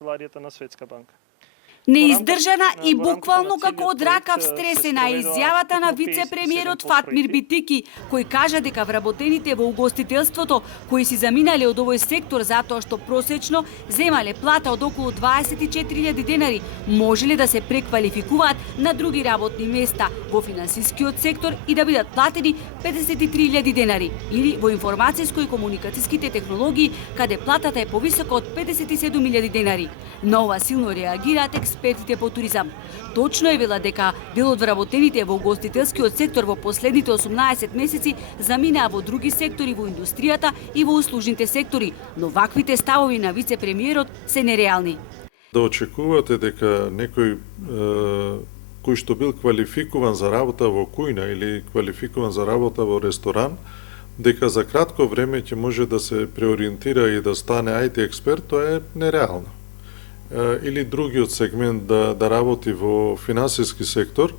канцеларијата на Светска банка. Неиздржана и буквално како од ракав стресена изјавата на вице-премиерот Фатмир Битики, кој кажа дека вработените во угостителството, кои си заминале од овој сектор затоа што просечно земале плата од околу 24.000 денари, можеле да се преквалификуваат на други работни места во финансискиот сектор и да бидат платени 53.000 денари, или во информацијско и комуникацијските технологии, каде платата е повисока од 57.000 денари. На ова силно реагираат експертите по туризам. Точно е вела дека дел од вработените во угостителскиот сектор во последните 18 месеци заминаа во други сектори во индустријата и во услужните сектори, но ваквите ставови на вице-премиерот се нереални. Да очекувате дека некој кој што бил квалификуван за работа во кујна или квалификуван за работа во ресторан, дека за кратко време ќе може да се преориентира и да стане IT експерт, тоа е нереално. Или другиот сегмент да работи во финансиски сектор,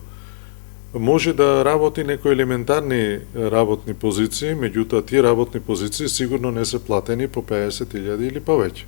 може да работи некои елементарни работни позиции, меѓутоа тие работни позиции сигурно не се платени по 50.000 или повеќе.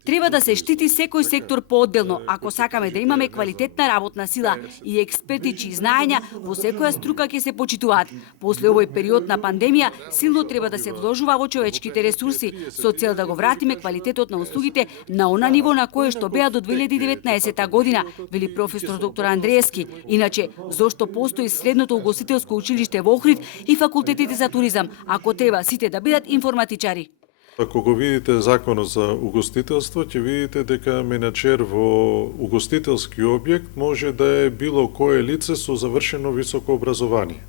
Треба да се штити секој сектор поодделно, ако сакаме да имаме квалитетна работна сила и експерти чии знаења во секоја струка ќе се почитуваат. После овој период на пандемија, силно треба да се вложува во човечките ресурси, со цел да го вратиме квалитетот на услугите на она ниво на кое што беа до 2019 година, вели професор доктор Андреевски. Иначе, зошто постои средното угостителско училиште во Охрид и факултетите за туризам, ако треба сите да бидат информатичари? Ако го видите законот за угостителство, ќе видите дека менаџер во угостителски објект може да е било кое лице со завршено високо образование.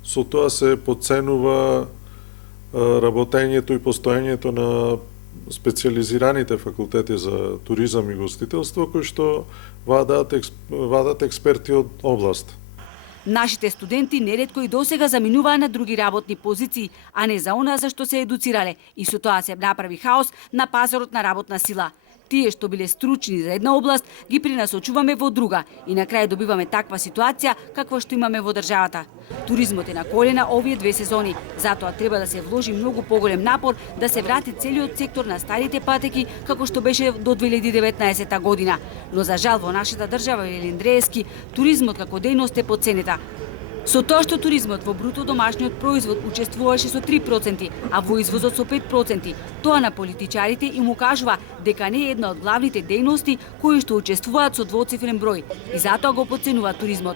Со тоа се подценува работењето и постоењето на специализираните факултети за туризам и угостителство, кои што вадат експерти од област. Нашите студенти неретко и досега заминуваа на други работни позиции, а не за она за што се едуцирале, и со тоа се направи хаос на пазарот на работна сила. Тие што биле стручни за една област, ги пренасочуваме во друга и на крај добиваме таква ситуација каква што имаме во државата. Туризмот е на колена овие две сезони, затоа треба да се вложи многу поголем напор да се врати целиот сектор на старите патеки како што беше до 2019 година. Но за жал во нашата држава, вели Андреевски, туризмот како дејност е потценета. Со тоа што туризмот во бруто домашниот производ учествуваше со 3%, а во извозот со 5%, тоа на политичарите им укажува дека не е една од главните дејности кои што учествуваат со двоцифрен број и затоа го потценува туризмот.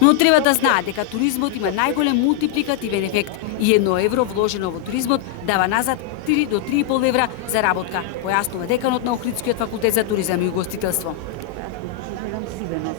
Но треба да знаат дека туризмот има најголем мултипликативен ефект и 1 евро вложено во туризмот дава назад 3 до 3,5 евра за работка, појаснува деканот на Охридскиот факултет за туризам и угостителство.